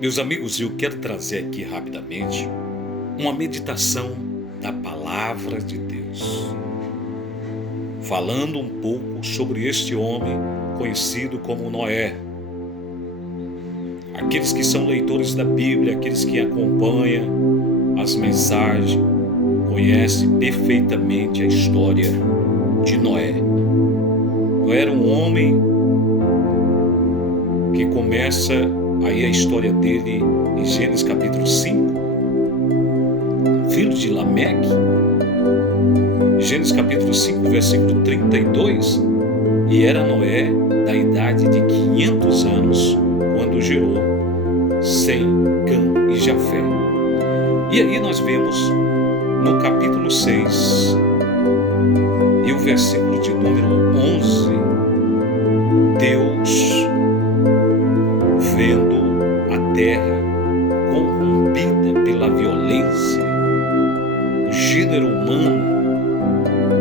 Meus amigos, eu quero trazer aqui rapidamente uma meditação da palavra de Deus, falando um pouco sobre este homem conhecido como Noé. Aqueles que são leitores da Bíblia, aqueles que acompanham as mensagens, conhecem perfeitamente a história de Noé. Noé era um homem que começa aí a história dele em Gênesis capítulo 5, filho de Lameque. Gênesis capítulo 5, versículo 32, e era Noé da idade de 500 anos quando gerou Sem, Cã e Jafé. E aí nós vemos no capítulo 6 e o versículo de número 11, Deus vendo a terra corrompida pela violência, o gênero humano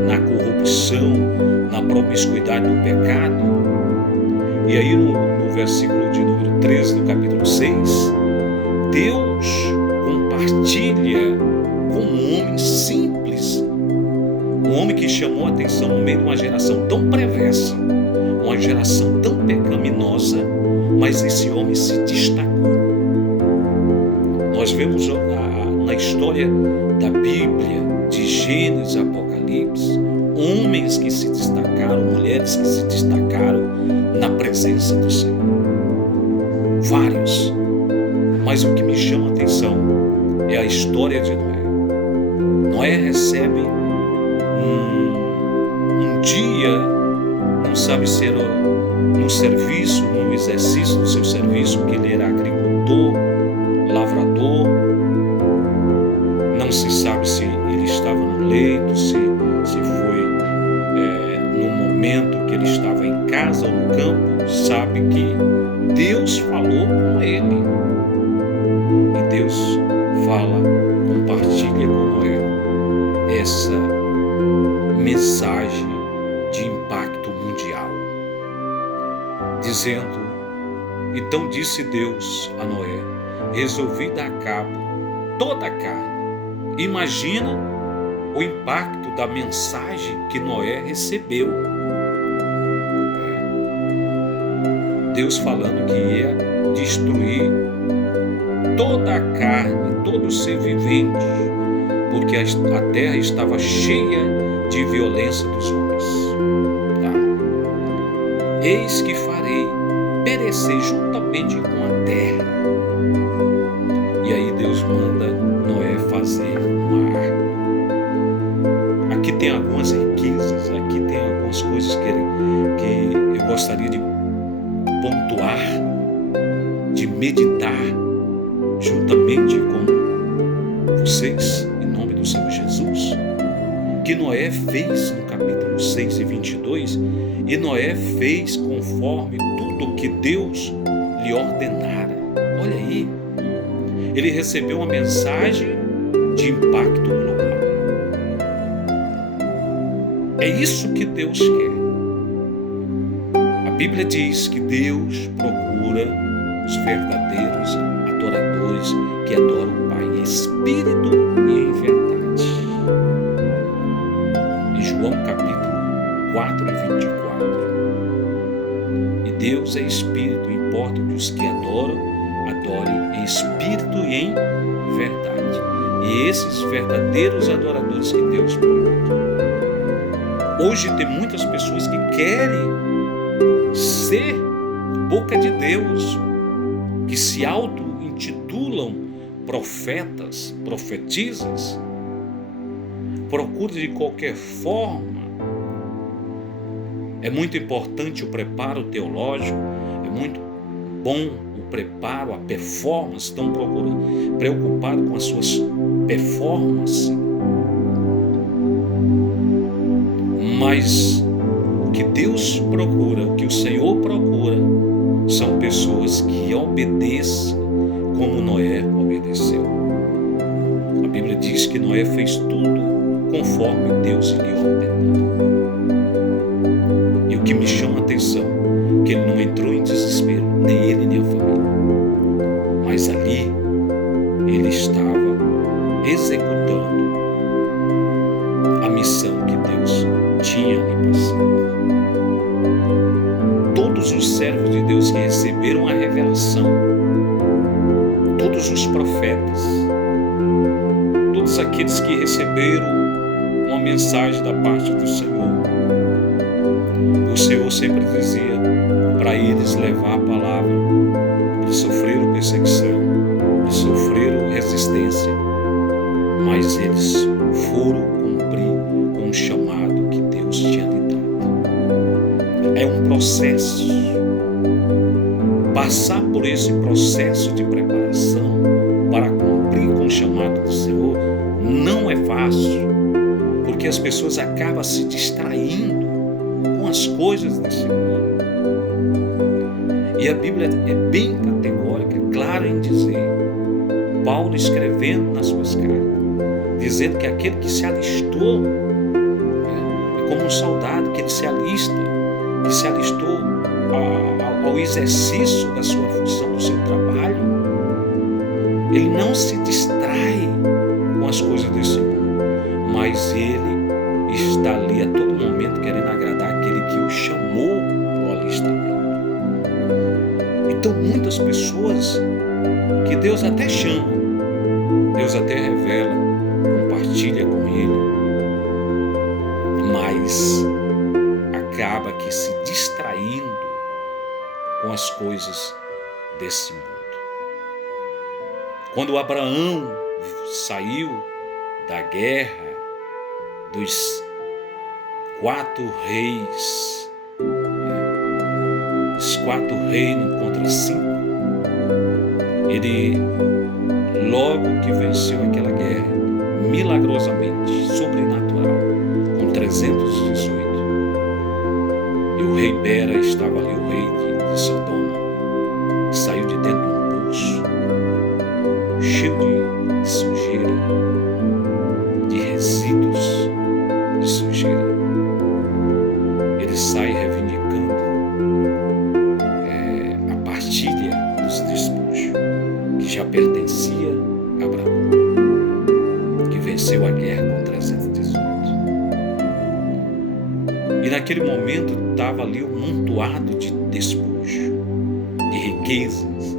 na corrupção, na promiscuidade do pecado. E aí no versículo de número 13 do capítulo 6, Deus compartilha com um homem simples, um homem que chamou a atenção no meio de uma geração tão perversa, uma geração tão pecaminosa, mas esse homem se destacou. Nós vemos na história da Bíblia, de Gênesis a Apocalipse, homens que se destacaram, mulheres que se destacaram na presença do Senhor. Vários. Mas o que me chama a atenção é a história de Noé. Noé recebe um dia, não sabe se era no serviço, no exercício do seu serviço, que ele era agricultor, lavrador. Não se sabe se ele estava no leito, se foi no momento que ele estava em casa ou no campo. Sabe que Deus falou com ele. E Deus fala, compartilha com Noé essa mensagem de impacto mundial, dizendo: então disse Deus a Noé, resolvi dar cabo toda a carne. Imagina o impacto da mensagem que Noé recebeu. Deus falando que ia destruir toda a carne, todo o ser vivente, porque a terra estava cheia de violência dos homens. Eis que farei perecer juntamente com a terra. E aí Deus manda Noé fazer uma arca. Aqui tem algumas riquezas, aqui tem algumas coisas que eu gostaria de pontuar, de meditar juntamente com vocês, em nome do Senhor Jesus, que Noé fez no capítulo 6 e 22, e Noé fez conforme tudo que Deus lhe ordenara. Olha aí, ele recebeu uma mensagem de impacto global. É isso que Deus quer. A Bíblia diz que Deus procura os verdadeiros adoradores que adoram o Pai em espírito e em verdade. Em João capítulo 4 e 24. E Deus é espírito, importa que os que adorem em espírito e em verdade. E esses verdadeiros adoradores que Deus procura. Hoje tem muitas pessoas que querem ser boca de Deus, que se auto-intitulam profetas, profetisas, procura de qualquer forma. É muito importante o preparo teológico, é muito bom o preparo, a performance, estão preocupados com as suas performances. Mas o que Deus procura, o que o Senhor procura, são pessoas que obedeçam como Noé obedeceu. A Bíblia diz que Noé fez tudo conforme Deus lhe ordenou. E o que me chama a atenção, que ele não entrou em desespero, nem ele nem a família, mas Mas ali ele estava executando a missão que Deus tinha lhe passado. Todos os servos de Deus que receberam a revelação, todos os profetas, todos aqueles que receberam uma mensagem da parte do Senhor, o Senhor sempre dizia para eles levar a palavra. Eles sofreram perseguição, eles sofreram resistência, mas eles foram cumprir com o chamado que Deus tinha lhe dado. É um processo. Passar por esse processo de preparação para cumprir com o chamado do Senhor não é fácil, porque as pessoas acabam se distraindo com as coisas desse mundo. E a Bíblia é bem categórica, clara em dizer, Paulo escrevendo nas suas cartas, dizendo que aquele que se alistou é como um soldado que ele se alistou ao exercício da sua função, do seu trabalho. Ele não se distrai com as coisas desse mundo, mas ele está ali a todo momento querendo agradar aquele que o chamou para o alistamento. Então muitas pessoas que Deus até chama, Deus até revela, compartilha com ele, mas acaba que se distraindo com as coisas desse mundo. Quando Abraão saiu da guerra dos 4 reis, os 4 reinos contra 5, ele logo que venceu aquela guerra, milagrosamente, sobrenatural, com 318, e o rei Bera estava ali, o rei de Sodoma, saiu de dentro de um poço, cheio de sujeira, de resíduos de sujeira. Ele sai reivindicando a partilha dos despojos, que já pertencia a Abraão, que venceu a guerra com 318. E naquele momento estava ali um montoado de despojo, de riquezas,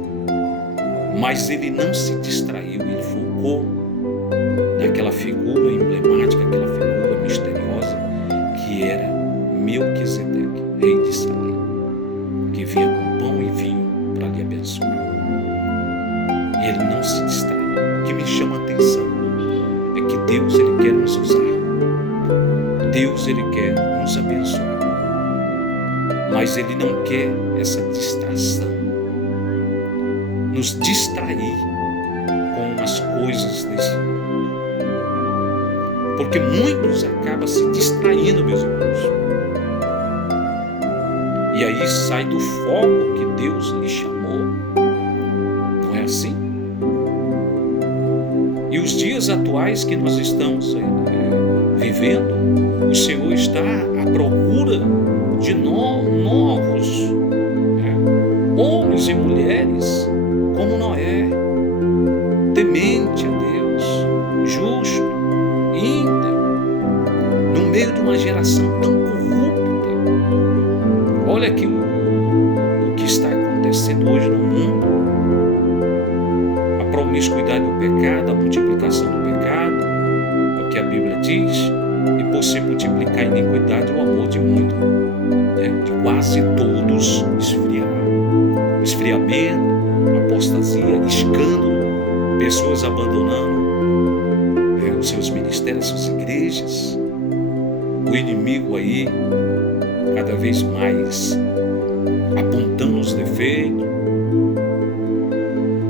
mas ele não se distraiu, ele focou naquela figura emblemática, aquela figura misteriosa que era Melquisedeque, rei de Salém, que vinha com pão e vinho para lhe abençoar. E ele não se distraiu. O que me chama a atenção é que Deus, ele quer nos usar. Deus, ele quer nos abençoar. Mas ele não quer essa distração, nos distrair com as coisas desse mundo. Porque muitos acabam se distraindo, meus irmãos. E aí sai do foco que Deus lhe chamou. Não é assim? E os dias atuais que nós estamos vivendo, o Senhor está à procura de novos homens e mulheres como Noé, temente a Deus, justo, íntegro, no meio de uma geração tão corrupta. Olha aqui o que está acontecendo hoje no mundo, a promiscuidade do pecado, a multiplicação do pecado, é o que a Bíblia diz. E por se multiplicar a iniquidade, o amor de muito, de quase todos, esfriará. Esfriamento, apostasia, escândalo, pessoas abandonando os seus ministérios, suas igrejas. O inimigo aí, cada vez mais, apontando os defeitos.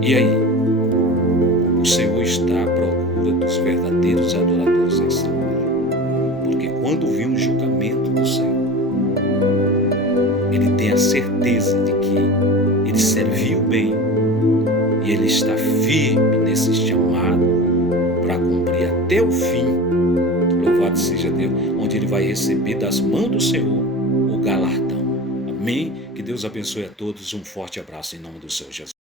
E aí, o Senhor está à procura dos verdadeiros adoradores dessa hora. Porque quando vir um julgamento do Senhor, ele tem a certeza de que ele serviu bem e ele está firme nesse chamado para cumprir até o fim. Louvado seja Deus, onde ele vai receber das mãos do Senhor o galardão. Amém? Que Deus abençoe a todos. Um forte abraço em nome do Senhor Jesus.